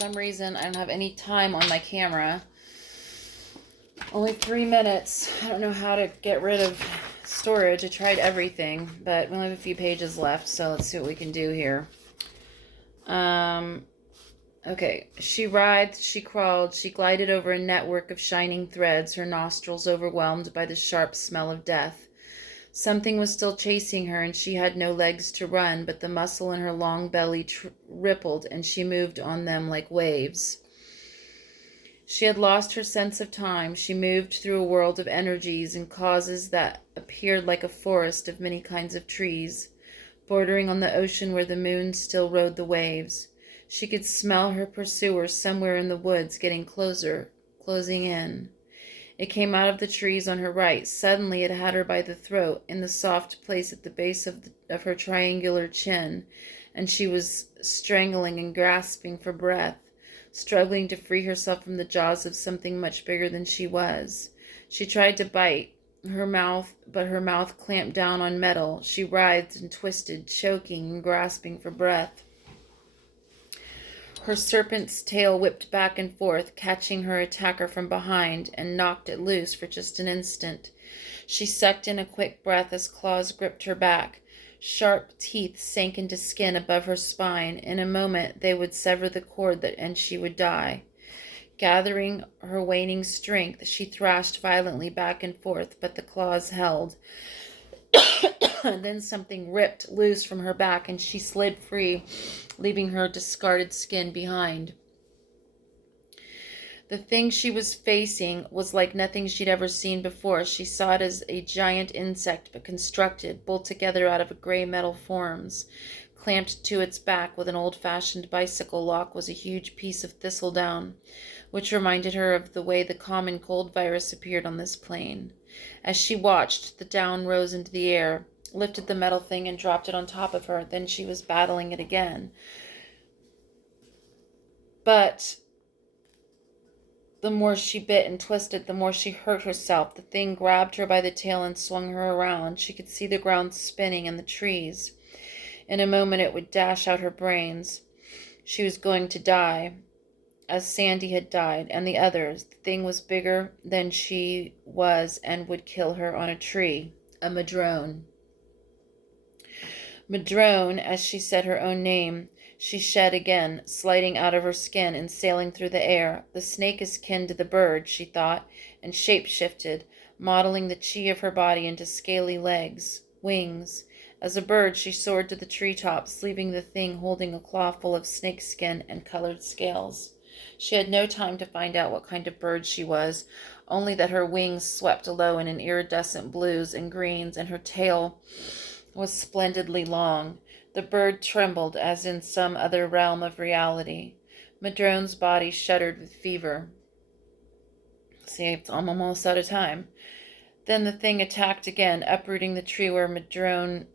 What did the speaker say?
some reason, I don't have any time on my camera. Only 3 minutes. I don't know how to get rid of storage. I tried everything, but we only have a few pages left, so let's see what we can do here. Okay. She writhed, she crawled, she glided over a network of shining threads, her nostrils overwhelmed by the sharp smell of death. Something was still chasing her, and she had no legs to run, but the muscle in her long belly rippled, and she moved on them like waves. She had lost her sense of time. She moved through a world of energies and causes that appeared like a forest of many kinds of trees, bordering on the ocean where the moon still rode the waves. She could smell her pursuers somewhere in the woods, getting closer, closing in. It came out of the trees on her right. Suddenly it had her by the throat, in the soft place at the base of her triangular chin, and she was strangling and grasping for breath, struggling to free herself from the jaws of something much bigger than she was. She tried to bite but her mouth clamped down on metal. She writhed and twisted, choking and grasping for breath. Her serpent's tail whipped back and forth, catching her attacker from behind, and knocked it loose for just an instant. She sucked in a quick breath as claws gripped her back. Sharp teeth sank into skin above her spine. In a moment they would sever the cord and she would die. Gathering her waning strength, she thrashed violently back and forth, but the claws held. Then something ripped loose from her back, and she slid free, leaving her discarded skin behind. The thing she was facing was like nothing she'd ever seen before. She saw it as a giant insect, but constructed, bolt together out of gray metal forms. Clamped to its back with an old-fashioned bicycle lock was a huge piece of thistledown, which reminded her of the way the common cold virus appeared on this plane. As she watched, the down rose into the air, lifted the metal thing and dropped it on top of her. Then she was battling it again. But the more she bit and twisted, the more she hurt herself. The thing grabbed her by the tail and swung her around. She could see the ground spinning and the trees. In a moment it would dash out her brains. She was going to die, as Sandy had died, and the others. The thing was bigger than she was and would kill her on a tree. A Madrone. Madrone, as she said her own name, she shed again, sliding out of her skin and sailing through the air. The snake is kin to the bird, she thought, and shape-shifted, modeling the chi of her body into scaly legs, wings. As a bird, she soared to the treetops, leaving the thing holding a claw full of snakeskin and colored scales. She had no time to find out what kind of bird she was, only that her wings swept low in an iridescent blues and greens, and her tail was splendidly long. The bird trembled as in some other realm of reality. Madrone's body shuddered with fever. See, I'm almost out of time. Then the thing attacked again, uprooting the tree where Madrone